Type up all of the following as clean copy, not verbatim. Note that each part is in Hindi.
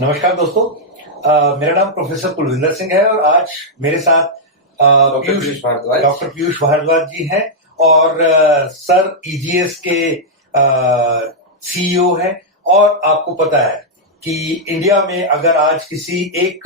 नमस्कार दोस्तों। मेरा नाम प्रोफेसर कुलविंदर सिंह है और आज मेरे साथ डॉक्टर पीयूष भारद्वाज जी हैं और सर ईजीएस के सीईओ हैं। और आपको पता है कि इंडिया में अगर आज किसी एक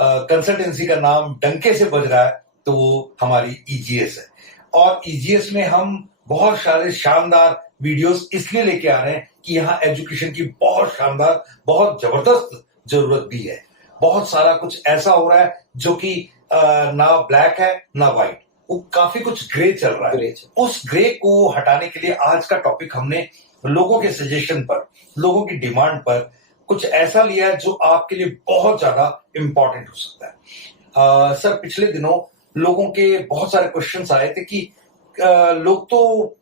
कंसल्टेंसी का नाम डंके से बज रहा है तो वो हमारी ईजीएस है। और ईजीएस में हम बहुत सारे शानदार वीडियोस इसलिए लेके आ रहे हैं कि यहाँ एजुकेशन की बहुत शानदार, बहुत जबरदस्त जरूरत भी है। बहुत सारा कुछ ऐसा हो रहा है जो कि ना ब्लैक है ना व्हाइट, वो काफी कुछ ग्रे चल रहा है। उस ग्रे को हटाने के लिए आज का टॉपिक हमने लोगों के सजेशन पर, लोगों की डिमांड पर कुछ ऐसा लिया है जो आपके लिए बहुत ज्यादा इंपॉर्टेंट हो सकता है। सर, पिछले दिनों लोगों के बहुत सारे क्वेश्चंस आए थे कि लोग तो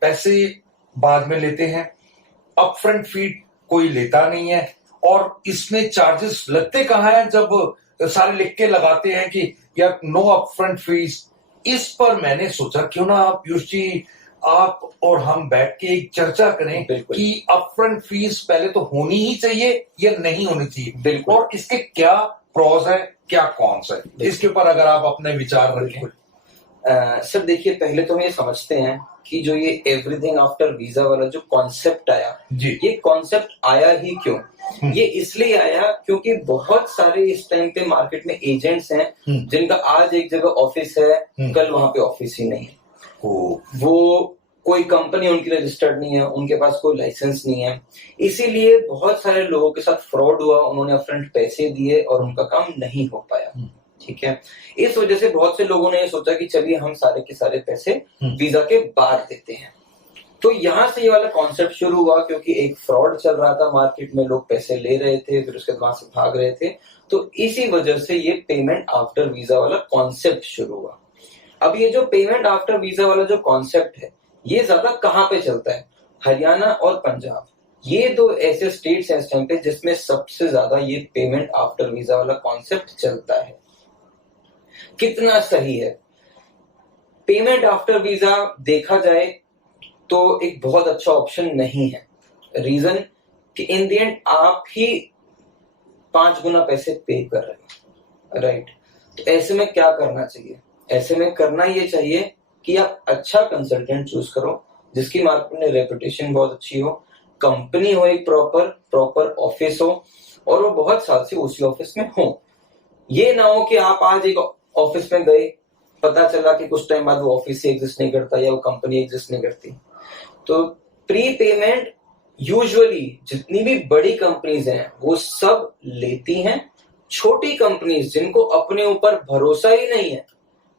पैसे बाद में लेते हैं, अपफ्रंट फी कोई लेता नहीं है, और इसमें चार्जेस लगते कहाँ हैं जब सारे लिख के लगाते हैं कि यार नो अपफ्रंट फीस। इस पर मैंने सोचा क्यों ना पीयूष जी आप और हम बैठ के एक चर्चा करें कि अपफ्रंट फीस पहले तो होनी ही चाहिए या नहीं होनी चाहिए, और इसके क्या प्रोज है, क्या कॉन्स है, इसके ऊपर अगर आप अपने विचार रखें। सर देखिए, पहले तो हम ये समझते हैं कि जो ये एवरीथिंग आफ्टर वीजा वाला जो कॉन्सेप्ट आया, ये कॉन्सेप्ट आया ही क्यों? ये इसलिए आया क्योंकि बहुत सारे इस टाइम पे मार्केट में एजेंट्स हैं जिनका आज एक जगह ऑफिस है, कल वहां पे ऑफिस ही नहीं है। वो कोई कंपनी उनकी रजिस्टर्ड नहीं है, उनके पास कोई लाइसेंस नहीं है। इसीलिए बहुत सारे लोगों के साथ फ्रॉड हुआ, उन्होंने अपफ्रंट पैसे दिए और उनका काम नहीं हो पाया। ठीक है, इस वजह से बहुत से लोगों ने ये सोचा कि चलिए हम सारे के सारे पैसे वीजा के बाद देते हैं। तो यहाँ से ये वाला कॉन्सेप्ट शुरू हुआ क्योंकि एक फ्रॉड चल रहा था मार्केट में, लोग पैसे ले रहे थे फिर उसके बाद से भाग रहे थे। तो इसी वजह से ये पेमेंट आफ्टर वीजा वाला कॉन्सेप्ट शुरू हुआ। अब ये जो पेमेंट आफ्टर वीजा वाला जो कॉन्सेप्ट है, ये ज्यादा कहाँ पे चलता है? हरियाणा और पंजाब, ये दो ऐसे स्टेट्स हैं इस टाइम पे जिसमें सबसे ज्यादा ये पेमेंट आफ्टर वीजा वाला कॉन्सेप्ट चलता है। कितना सही है? पेमेंट आफ्टर वीजा देखा जाए तो एक बहुत अच्छा ऑप्शन नहीं है। रीजन कि इन द एंड आप ही 5 गुना पैसे पे कर रहे हैं, राइट? तो ऐसे में क्या करना चाहिए? ऐसे में करना ये चाहिए कि आप अच्छा कंसल्टेंट चूज करो जिसकी मार्केट में रेपुटेशन बहुत अच्छी हो, कंपनी हो, एक प्रॉपर ऑफिस हो, और वो बहुत साल से उसी ऑफिस में हो। ये ना हो कि आप आज एक ऑफिस में गए, पता चला कि कुछ टाइम बाद वो ऑफिस ही एग्जिस्ट नहीं करता या वो कंपनी एग्जिस्ट नहीं करती। तो प्री पेमेंट यूजुअली जितनी भी बड़ी कंपनीज हैं वो सब लेती हैं। छोटी कंपनीज जिनको अपने ऊपर भरोसा ही नहीं है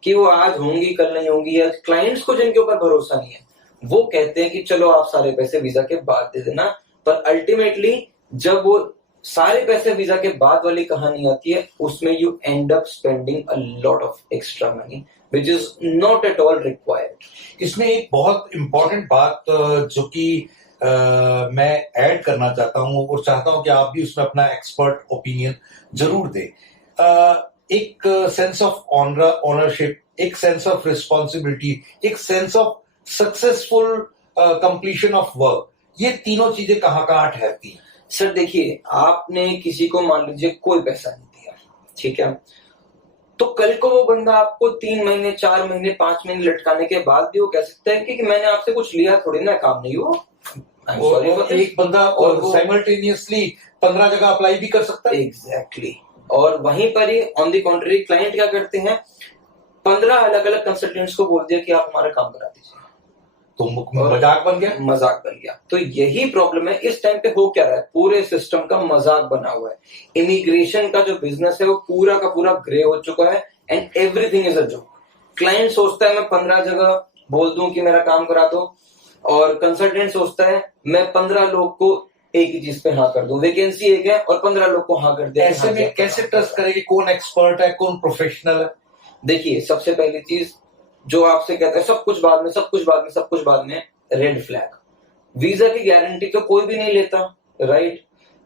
कि वो आज होंगी कल नहीं होंगी, या क्लाइंट्स को जिनके ऊपर भरोसा नहीं है, वो कहते हैं कि चलो आप सारे पैसे वीजा के बाद दे देना। पर अल्टीमेटली जब वो सारे पैसे वीजा के बाद वाली कहानी आती है, उसमें you and up spending a lot of extra money which is not at all required. इसमें एक बहुत इंपॉर्टेंट बात जो कि मैं ऐड करना चाहता हूं और चाहता हूं कि आप भी उसमें अपना एक्सपर्ट ओपिनियन जरूर दें। एक सेंस ऑफ ऑनरशिप, एक सेंस ऑफ रिस्पॉन्सिबिलिटी, एक sense of successful completion of work, ये तीनों चीजें कहाँ कहाँ ठहरती हैं? सर देखिए, आपने किसी को मान लीजिए कोई पैसा नहीं दिया, ठीक है, तो कल को वो बंदा आपको 3 महीने 4 महीने 5 महीने लटकाने के बाद भी वो कह सकता है कि मैंने आपसे कुछ लिया थोड़ी ना, काम नहीं हुआ। और एक बंदा और साइमल्टेनियसली 15 जगह अप्लाई भी कर सकता है। एग्जैक्टली। और वहीं पर ही ऑन द कॉन्ट्री क्लाइंट क्या करते हैं, 15 अलग अलग कंसल्टेंट्स को बोल दिया कि आप हमारा काम करा दीजिए, तो मजाक बन गया। तो यही प्रॉब्लम है इस टाइम पे। हो क्या रहा है, पूरे सिस्टम का मजाक बना हुआ है। इमिग्रेशन का जो बिजनेस है वो पूरा का पूरा ग्रे हो चुका है and everything is a joke. Client सोचता है मैं 15 जगह बोल दूं कि मेरा काम करा दो, और कंसल्टेंट सोचता है मैं 15 लोग को एक ही चीज पे हाँ कर दूं। वैकेंसी एक है और 15 लोग को हाँ कर दे। ऐसे में कैसे ट्रस्ट करेगी कौन एक्सपर्ट है, कौन प्रोफेशनल है? देखिए, सबसे पहली चीज जो आपसे कहता है सब कुछ बाद में, सब कुछ बाद में, सब कुछ बाद में, रेड फ्लैग। वीजा की गारंटी तो कोई भी नहीं लेता, राइट?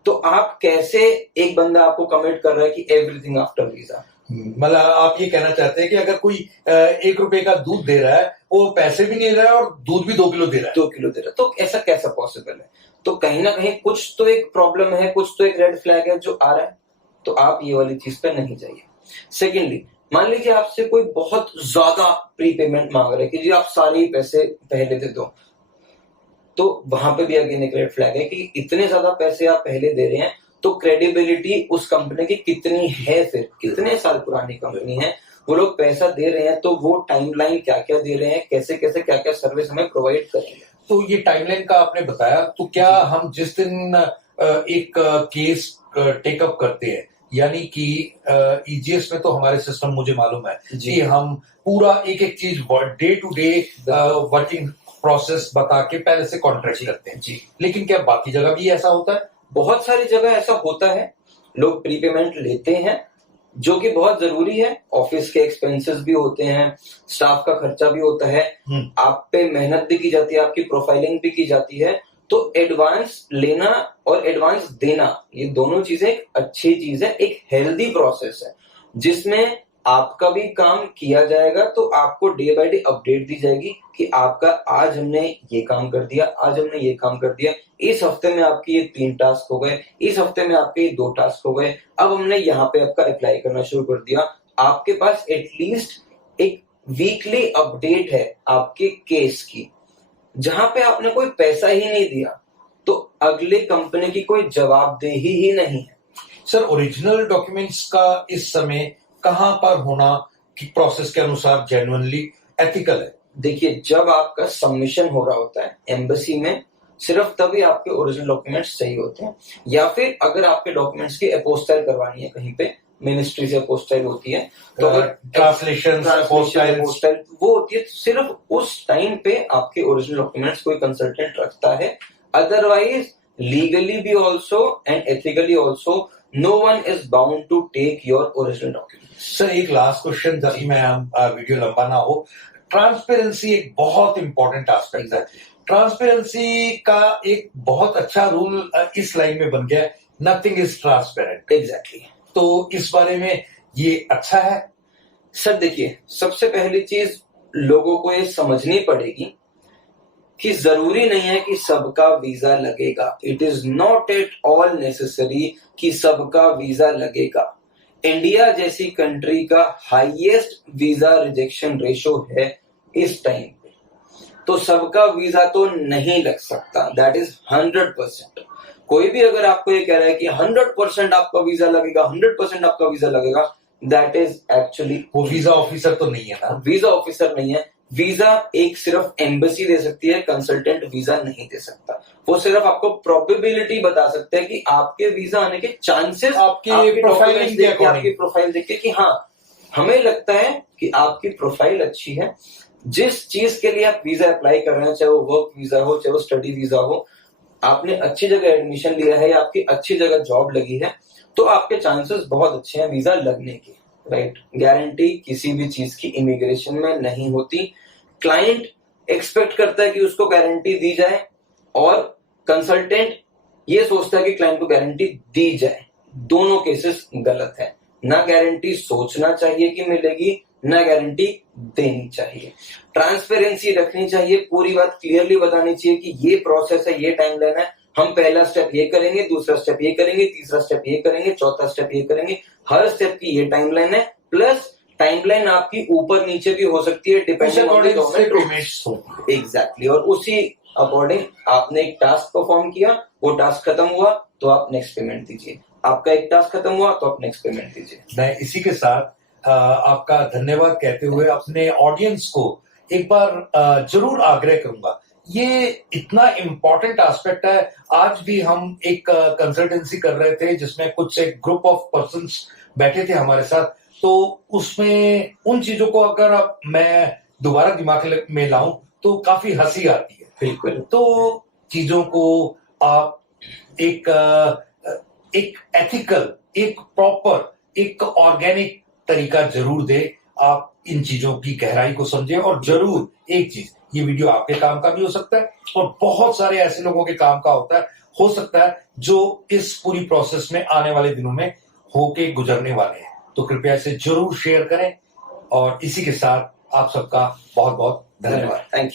तो आप कैसे, एक बंदा आपको कमिट कर रहा है कि एवरीथिंग आफ्टर वीजा, मतलब आप ये कहना चाहते हैं कि अगर कोई 1 रुपए का दूध दे रहा है, वो पैसे भी नहीं दे रहा है और दूध भी 2 किलो दे रहा है, 2 किलो दे रहा है, तो ऐसा कैसा पॉसिबल है? तो कहीं ना कहीं कुछ तो एक प्रॉब्लम है, कुछ तो एक रेड फ्लैग है जो आ रहा है, तो आप ये वाली चीज पे नहीं जाइए। सेकेंडली, मान लीजिए आपसे कोई बहुत ज्यादा प्रीपेमेंट मांग रहा है कि जी आप सारे ही पैसे पहले दे दो, तो वहां पे भी अगेन एक रेड फ्लैग है कि इतने ज्यादा पैसे आप पहले दे रहे हैं, तो क्रेडिबिलिटी उस कंपनी की कितनी है? फिर कितने साल पुरानी कंपनी है, वो लोग पैसा दे रहे हैं, तो वो टाइमलाइन क्या क्या दे रहे हैं, कैसे कैसे क्या क्या सर्विस हमें प्रोवाइड करेंगे। तो ये टाइमलाइन का आपने बताया, तो क्या हम जिस दिन एक केस टेकअप करते हैं, यानी कि ईजीएस में तो हमारे सिस्टम मुझे मालूम है कि हम पूरा एक एक चीज day to day working process बता के पहले से कॉन्ट्रैक्ट करते हैं जी, लेकिन क्या बाकी जगह भी ऐसा होता है? बहुत सारी जगह ऐसा होता है, लोग प्रीपेमेंट लेते हैं, जो कि बहुत जरूरी है। ऑफिस के एक्सपेंसेस भी होते हैं, स्टाफ का खर्चा भी होता है, आप पे मेहनत भी की जाती है, आपकी प्रोफाइलिंग भी की जाती है, तो एडवांस लेना और एडवांस देना, ये दोनों चीजें एक अच्छी चीज है, एक हेल्दी प्रोसेस है, जिसमें आपका भी काम किया जाएगा, तो आपको डे बाय डे अपडेट दी जाएगी कि आपका आज हमने ये काम कर दिया, आज हमने ये काम कर दिया, इस हफ्ते में आपके ये 3 टास्क हो गए, इस हफ्ते में आपके ये 2 टास्क हो गए, अब हमने यहाँ पे आपका अप्लाई करना शुरू कर दिया। आपके पास एटलीस्ट एक वीकली अपडेट है आपके केस की, जहां पे आपने कोई पैसा ही नहीं दिया, तो अगले कंपनी की कोई जवाबदेही ही नहीं है। सर, ओरिजिनल डॉक्यूमेंट्स का इस समय कहां पर होना कि प्रोसेस के अनुसार जेन्युइनली एथिकल है? देखिए, जब आपका सबमिशन हो रहा होता है एम्बेसी में, सिर्फ तभी आपके ओरिजिनल डॉक्यूमेंट्स सही होते हैं, या फिर अगर आपके डॉक्यूमेंट्स की अपोस्टाइल करवानी है कहीं पे, मिनिस्ट्री से अपोस्टाइल होती है, तो अगर ट्रांसलेशन अपोस्टाइल वो होती है, तो सिर्फ उस टाइम पे आपके ओरिजिनल डॉक्यूमेंट्स कोई कंसल्टेंट रखता है। अदरवाइज लीगली भी also and ethically also no one is bound to take your original document. Sir, एक लास्ट क्वेश्चन, ताकि मैं वीडियो लंबा ना हो। ट्रांसपेरेंसी एक बहुत इंपॉर्टेंट एस्पेक्ट है। ट्रांसपेरेंसी का एक बहुत अच्छा रूल इस लाइन में बन गया है, नथिंग इज ट्रांसपेरेंट। एग्जैक्टली। तो इस बारे में ये अच्छा है? सर देखिए, सबसे पहली चीज लोगों को ये समझनी पड़ेगी कि जरूरी नहीं है कि सबका वीजा लगेगा। It is not at all necessary कि सबका वीजा लगेगा। इंडिया जैसी कंट्री का हाईएस्ट वीजा रिजेक्शन रेशो है इस टाइम पे, तो सबका वीजा तो नहीं लग सकता। That is 100%। कोई भी अगर आपको ये कह रहा है कि 100% आपका वीजा लगेगा, 100% आपका वीजा लगेगा, दैट इज एक्चुअली, वो वीजा ऑफिसर तो नहीं है ना। वीजा ऑफिसर नहीं है। वीजा एक सिर्फ एम्बेसी दे सकती है, कंसल्टेंट वीजा नहीं दे सकता। वो सिर्फ आपको प्रोबेबिलिटी बता सकते हैं कि आपके वीजा आने के चांसेस, आपकी प्रोफाइल देख के कि हाँ, हमें लगता है कि आपकी प्रोफाइल अच्छी है, जिस चीज के लिए आप वीजा अप्लाई कर रहे हैं, चाहे वो वर्क वीजा हो, चाहे वो स्टडी वीजा हो, आपने अच्छी जगह एडमिशन लिया है या आपकी अच्छी जगह जॉब लगी है, तो आपके चांसेस बहुत अच्छे हैं वीजा लगने के। राइट। गारंटी किसी भी चीज की इमिग्रेशन में नहीं होती। क्लाइंट एक्सपेक्ट करता है कि उसको गारंटी दी जाए, और कंसल्टेंट ये सोचता है कि क्लाइंट को गारंटी दी जाए। दोनों केसेस गलत है। ना गारंटी सोचना चाहिए कि मिलेगी, ना गारंटी देनी चाहिए। ट्रांसपेरेंसी रखनी चाहिए, पूरी बात क्लियरली बतानी चाहिए कि ये प्रोसेस है, ये टाइमलाइन है, हम पहला स्टेप ये करेंगे, दूसरा स्टेप ये करेंगे, तीसरा स्टेप ये करेंगे, चौथा स्टेप ये करेंगे। हर स्टेप की ये टाइमलाइन है, प्लस टाइमलाइन आपकी ऊपर नीचे भी हो सकती है, depending on the government. Exactly. और उसी अकॉर्डिंग आपने एक टास्क परफॉर्म किया, वो टास्क खत्म हुआ तो आप नेक्स्ट पेमेंट दीजिए। आपका एक टास्क खत्म हुआ तो आप नेक्स्ट पेमेंट दीजिए। मैं इसी के साथ आपका धन्यवाद कहते हुए अपने ऑडियंस को एक बार जरूर आग्रह करूंगा, ये इतना इम्पोर्टेंट एस्पेक्ट है। आज भी हम एक कंसल्टेंसी कर रहे थे जिसमें कुछ एक ग्रुप ऑफ पर्संस बैठे थे हमारे साथ, तो उसमें उन चीजों को अगर मैं दोबारा दिमाग में लाऊं तो काफी हंसी आती है। बिल्कुल। तो चीजों को आप एक एथिकल, एक प्रॉपर, एक ऑर्गेनिक तरीका जरूर दे। आप इन चीजों की गहराई को समझें, और जरूर एक चीज, ये वीडियो आपके काम का भी हो सकता है और बहुत सारे ऐसे लोगों के काम का हो सकता है जो इस पूरी प्रोसेस में आने वाले दिनों में होके गुजरने वाले हैं। तो कृपया इसे जरूर शेयर करें। और इसी के साथ आप सबका बहुत बहुत धन्यवाद। Thank you.